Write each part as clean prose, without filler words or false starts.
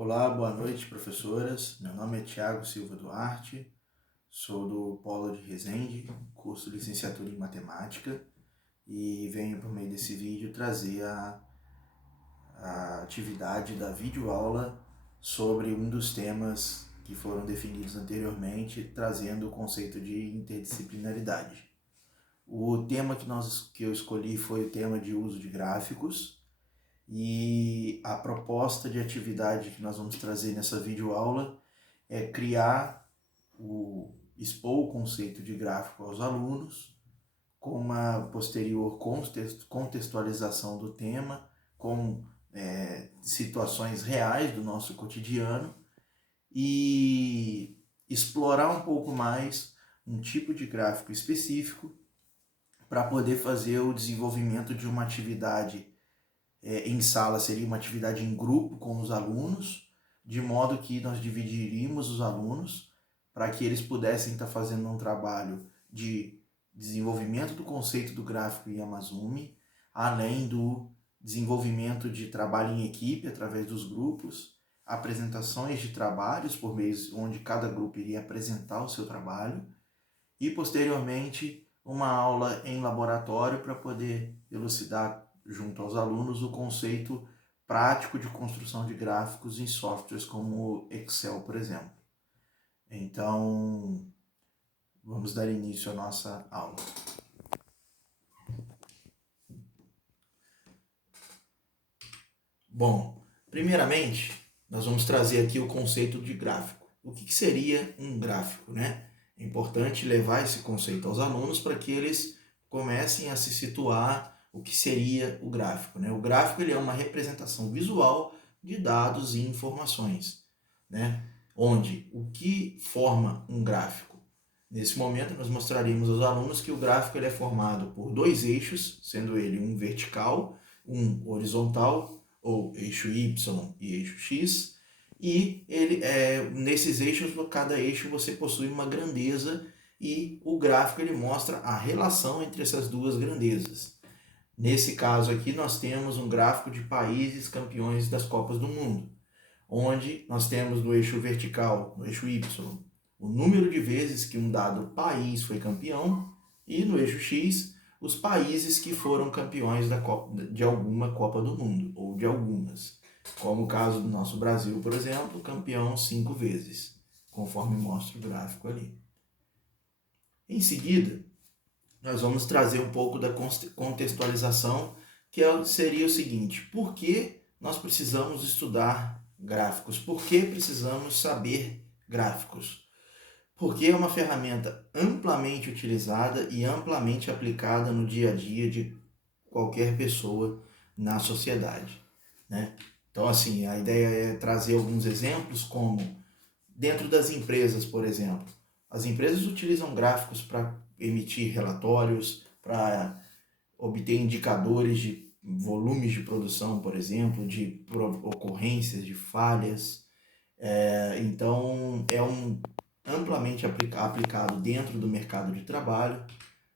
Olá, boa noite, professoras. Meu nome é Tiago Silva Duarte, sou do Polo de Resende, curso de licenciatura em matemática, e venho por meio desse vídeo trazer a atividade da videoaula sobre um dos temas que foram definidos anteriormente, trazendo o conceito de interdisciplinaridade. O tema que eu escolhi foi o tema de uso de gráficos. E a proposta de atividade que nós vamos trazer nessa videoaula é expor o conceito de gráfico aos alunos, com uma posterior contextualização do tema, com situações reais do nosso cotidiano e explorar um pouco mais um tipo de gráfico específico para poder fazer o desenvolvimento de uma atividade em sala. Seria uma atividade em grupo com os alunos, de modo que nós dividiríamos os alunos para que eles pudessem estar fazendo um trabalho de desenvolvimento do conceito do gráfico em Amazumi, além do desenvolvimento de trabalho em equipe através dos grupos, apresentações de trabalhos por meio onde cada grupo iria apresentar o seu trabalho e posteriormente uma aula em laboratório para poder elucidar junto aos alunos o conceito prático de construção de gráficos em softwares como Excel, por exemplo. Então, vamos dar início à nossa aula. Bom, primeiramente, nós vamos trazer aqui o conceito de gráfico. O que seria um gráfico, né? É importante levar esse conceito aos alunos para que eles comecem a se situar o que seria o gráfico, né? O gráfico ele é uma representação visual de dados e informações, né? Onde o que forma um gráfico? Nesse momento nós mostraremos aos alunos que o gráfico ele é formado por dois eixos, sendo ele um vertical, um horizontal, ou eixo Y e eixo X, e nesses eixos, cada eixo você possui uma grandeza e o gráfico ele mostra a relação entre essas duas grandezas. Nesse caso aqui nós temos um gráfico de países campeões das Copas do Mundo, onde nós temos no eixo vertical, no eixo Y, o número de vezes que um dado país foi campeão, e no eixo X, os países que foram campeões de alguma Copa do Mundo, ou de algumas. Como o caso do nosso Brasil, por exemplo, campeão 5 vezes, conforme mostra o gráfico ali. Em seguida, nós vamos trazer um pouco da contextualização, que seria o seguinte: por que nós precisamos estudar gráficos? Por que precisamos saber gráficos? Porque é uma ferramenta amplamente utilizada e amplamente aplicada no dia a dia de qualquer pessoa na sociedade, né? Então, assim, a ideia é trazer alguns exemplos, como dentro das empresas, por exemplo. As empresas utilizam gráficos para emitir relatórios, para obter indicadores de volumes de produção, por exemplo, de ocorrências, de falhas. Então, amplamente aplicado dentro do mercado de trabalho.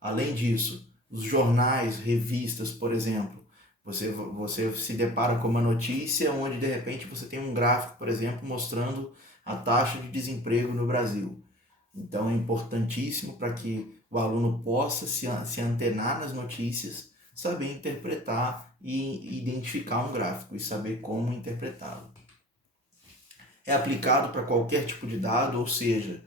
Além disso, os jornais, revistas, por exemplo, você se depara com uma notícia onde de repente você tem um gráfico, por exemplo, mostrando a taxa de desemprego no Brasil. Então é importantíssimo para que o aluno possa se antenar nas notícias, saber interpretar e identificar um gráfico e saber como interpretá-lo. É aplicado para qualquer tipo de dado, ou seja,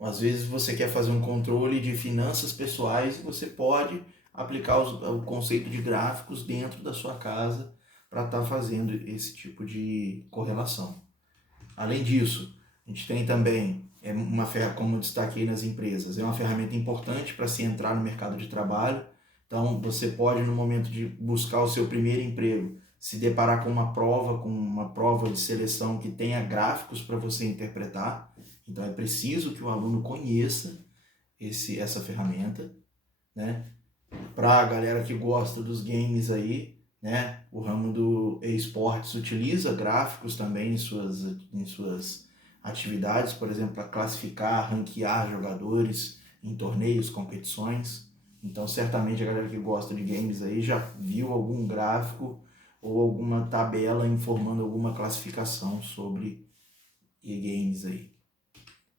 às vezes você quer fazer um controle de finanças pessoais e você pode aplicar o conceito de gráficos dentro da sua casa para estar fazendo esse tipo de correlação. Além disso, a gente tem também, como eu destaquei nas empresas, é uma ferramenta importante para se entrar no mercado de trabalho. Então, você pode, no momento de buscar o seu primeiro emprego, se deparar com uma prova de seleção que tenha gráficos para você interpretar. Então, é preciso que o aluno conheça essa ferramenta, né? Para a galera que gosta dos games aí, né? O ramo do esportes utiliza gráficos também em suas atividades, por exemplo, para classificar, ranquear jogadores em torneios, competições. Então, certamente a galera que gosta de games aí já viu algum gráfico ou alguma tabela informando alguma classificação sobre e-games aí.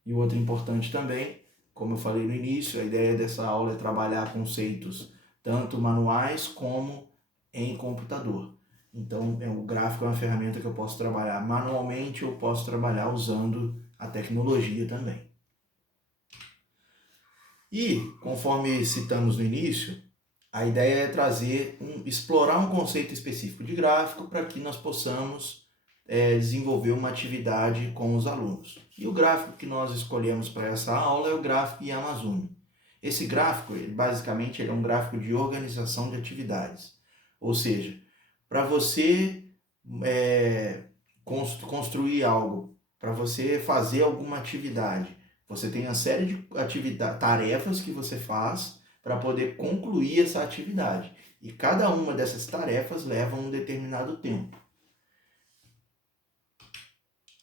E o outro importante também, como eu falei no início, a ideia dessa aula é trabalhar conceitos tanto manuais como em computador. Então, o gráfico é uma ferramenta que eu posso trabalhar manualmente ou posso trabalhar usando a tecnologia também. E, conforme citamos no início, a ideia é explorar um conceito específico de gráfico para que nós possamos desenvolver uma atividade com os alunos. E o gráfico que nós escolhemos para essa aula é o gráfico Yamazuni. Esse gráfico, basicamente, ele é um gráfico de organização de atividades. Ou seja, para você construir algo, para você fazer alguma atividade, você tem uma série de tarefas que você faz para poder concluir essa atividade. E cada uma dessas tarefas leva um determinado tempo.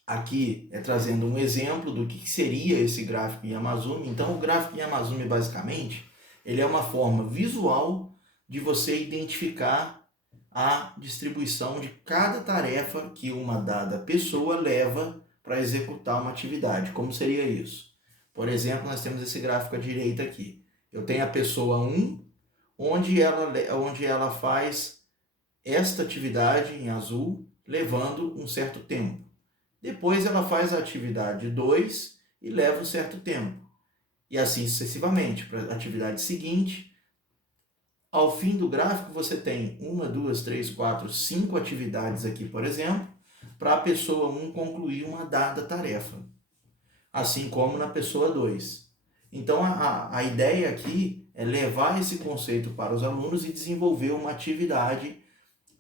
Aqui é trazendo um exemplo do que seria esse gráfico Yamazuni. Então, o gráfico Yamazuni, basicamente, ele é uma forma visual de você identificar a distribuição de cada tarefa que uma dada pessoa leva para executar uma atividade. Como seria isso? Por exemplo, nós temos esse gráfico à direita aqui. Eu tenho a pessoa 1, onde ela faz esta atividade em azul, levando um certo tempo. Depois ela faz a atividade 2 e leva um certo tempo. E assim sucessivamente, para a atividade seguinte. Ao fim do gráfico você tem 1, 2, 3, 4, 5 atividades aqui, por exemplo, para a pessoa 1 concluir uma dada tarefa. Assim como na pessoa 2. Então a ideia aqui é levar esse conceito para os alunos e desenvolver uma atividade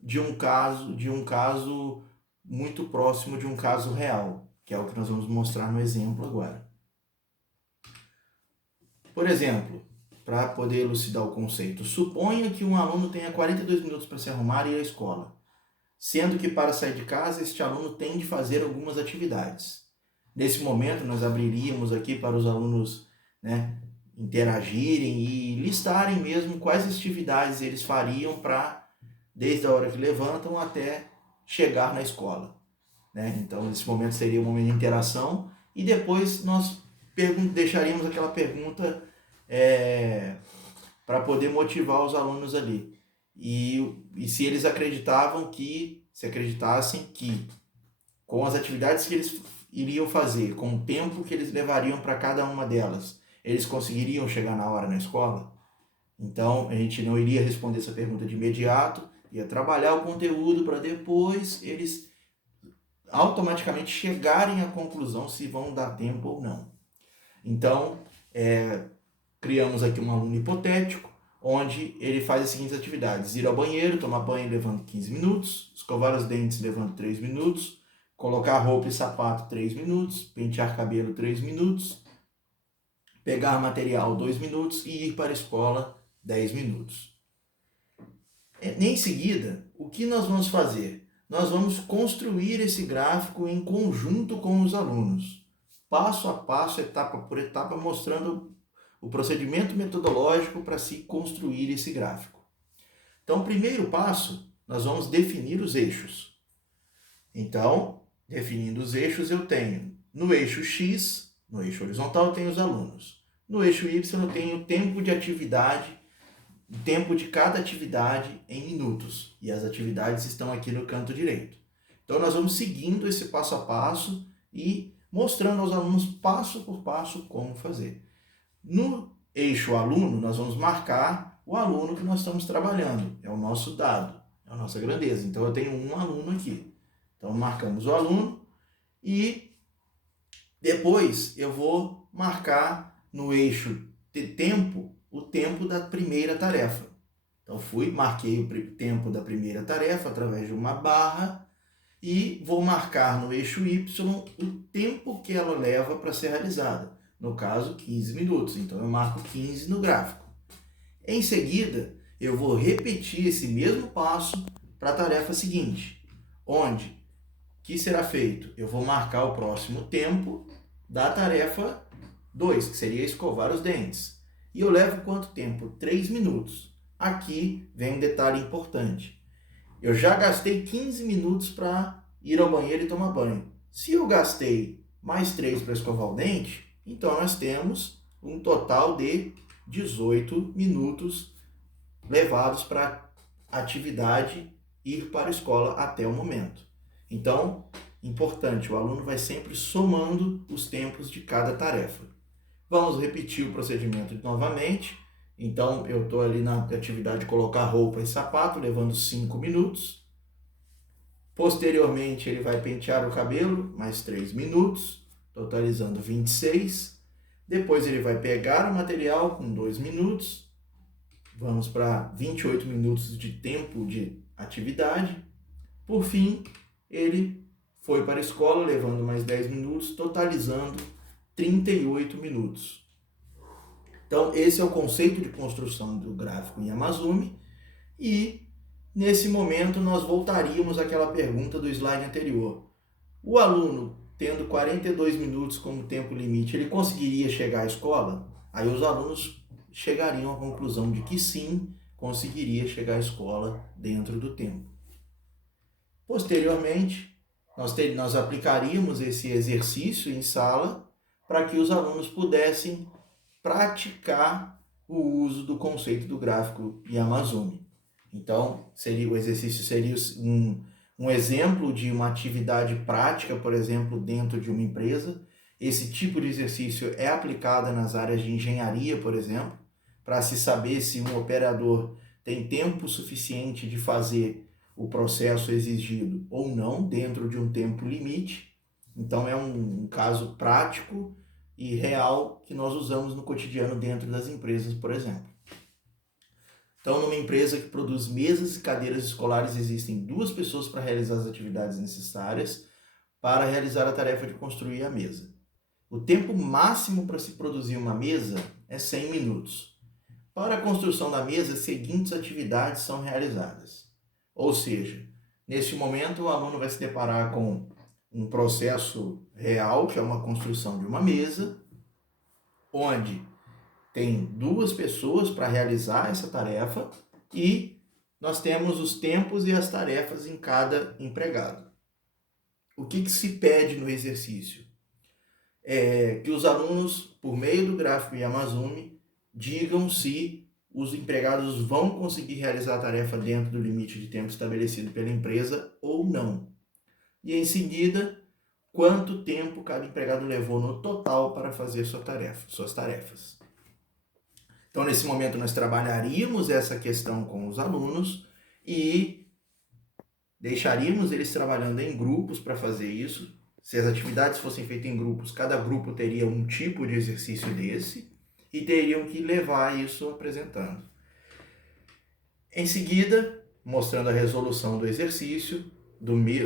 de um caso muito próximo de um caso real, que é o que nós vamos mostrar no exemplo agora. Por exemplo, para poder elucidar o conceito, suponha que um aluno tenha 42 minutos para se arrumar e ir à escola, sendo que para sair de casa este aluno tem de fazer algumas atividades. Nesse momento nós abriríamos aqui para os alunos interagirem e listarem mesmo quais atividades eles fariam desde a hora que levantam até chegar na escola. Então, nesse momento seria um momento de interação e depois nós deixaríamos aquela pergunta para poder motivar os alunos ali. E se eles acreditassem que com as atividades que eles iriam fazer, com o tempo que eles levariam para cada uma delas, eles conseguiriam chegar na hora na escola? Então, a gente não iria responder essa pergunta de imediato, ia trabalhar o conteúdo para depois eles automaticamente chegarem à conclusão se vão dar tempo ou não. Então, criamos aqui um aluno hipotético, onde ele faz as seguintes atividades: ir ao banheiro, tomar banho levando 15 minutos, escovar os dentes levando 3 minutos, colocar roupa e sapato 3 minutos, pentear cabelo 3 minutos, pegar material 2 minutos e ir para a escola 10 minutos. Em seguida, o que nós vamos fazer? Nós vamos construir esse gráfico em conjunto com os alunos, passo a passo, etapa por etapa, mostrando o procedimento metodológico para se construir esse gráfico. Então, o primeiro passo, nós vamos definir os eixos. Então, definindo os eixos, eu tenho no eixo X, no eixo horizontal, eu tenho os alunos. No eixo Y, eu tenho o tempo de atividade, o tempo de cada atividade em minutos. E as atividades estão aqui no canto direito. Então, nós vamos seguindo esse passo a passo e mostrando aos alunos passo por passo como fazer. No eixo aluno, nós vamos marcar o aluno que nós estamos trabalhando. É o nosso dado, é a nossa grandeza. Então, eu tenho um aluno aqui. Então, marcamos o aluno e depois eu vou marcar no eixo de tempo o tempo da primeira tarefa. Então, marquei o tempo da primeira tarefa através de uma barra e vou marcar no eixo Y o tempo que ela leva para ser realizada. No caso, 15 minutos. Então, eu marco 15 no gráfico. Em seguida, eu vou repetir esse mesmo passo para a tarefa seguinte, onde o que será feito? Eu vou marcar o próximo tempo da tarefa 2, que seria escovar os dentes. E eu levo quanto tempo? 3 minutos. Aqui vem um detalhe importante. Eu já gastei 15 minutos para ir ao banheiro e tomar banho. Se eu gastei mais 3 para escovar o dente, então nós temos um total de 18 minutos levados para a atividade ir para a escola até o momento. Então, importante, o aluno vai sempre somando os tempos de cada tarefa. Vamos repetir o procedimento novamente. Então, eu estou ali na atividade de colocar roupa e sapato, levando 5 minutos. Posteriormente, ele vai pentear o cabelo, mais 3 minutos, totalizando 26. Depois, ele vai pegar o material com 2 minutos. Vamos para 28 minutos de tempo de atividade. Por fim, ele foi para a escola, levando mais 10 minutos, totalizando 38 minutos. Então, esse é o conceito de construção do gráfico em Amazumi. E, nesse momento, nós voltaríamos àquela pergunta do slide anterior. O aluno, tendo 42 minutos como tempo limite, ele conseguiria chegar à escola? Aí os alunos chegariam à conclusão de que sim, conseguiria chegar à escola dentro do tempo. Posteriormente, nós aplicaríamos esse exercício em sala para que os alunos pudessem praticar o uso do conceito do gráfico Yamazumi. Então, o exercício seria um exemplo de uma atividade prática, por exemplo, dentro de uma empresa. Esse tipo de exercício é aplicado nas áreas de engenharia, por exemplo, para se saber se um operador tem tempo suficiente de fazer o processo exigido ou não, dentro de um tempo limite. Então, é um caso prático e real que nós usamos no cotidiano dentro das empresas, por exemplo. Então, numa empresa que produz mesas e cadeiras escolares, existem 2 pessoas para realizar as atividades necessárias para realizar a tarefa de construir a mesa. O tempo máximo para se produzir uma mesa é 100 minutos. Para a construção da mesa, as seguintes atividades são realizadas. Ou seja, neste momento o aluno vai se deparar com um processo real, que é uma construção de uma mesa, onde tem 2 pessoas para realizar essa tarefa e nós temos os tempos e as tarefas em cada empregado. O que se pede no exercício? É que os alunos, por meio do gráfico Yamazumi, digam se os empregados vão conseguir realizar a tarefa dentro do limite de tempo estabelecido pela empresa ou não. E em seguida, quanto tempo cada empregado levou no total para fazer suas tarefas. Então, nesse momento, nós trabalharíamos essa questão com os alunos e deixaríamos eles trabalhando em grupos para fazer isso. Se as atividades fossem feitas em grupos, cada grupo teria um tipo de exercício desse e teriam que levar isso apresentando. Em seguida, mostrando a resolução do exercício,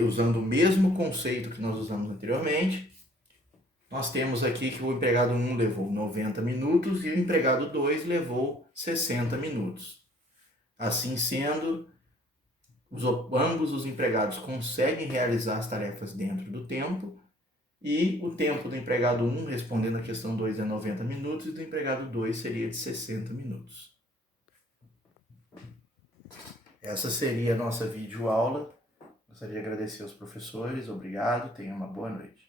usando o mesmo conceito que nós usamos anteriormente, nós temos aqui que o empregado 1 levou 90 minutos e o empregado 2 levou 60 minutos. Assim sendo, ambos os empregados conseguem realizar as tarefas dentro do tempo e o tempo do empregado 1, respondendo a questão 2, é 90 minutos e do empregado 2 seria de 60 minutos. Essa seria a nossa videoaula. Gostaria de agradecer aos professores. Obrigado. Tenha uma boa noite.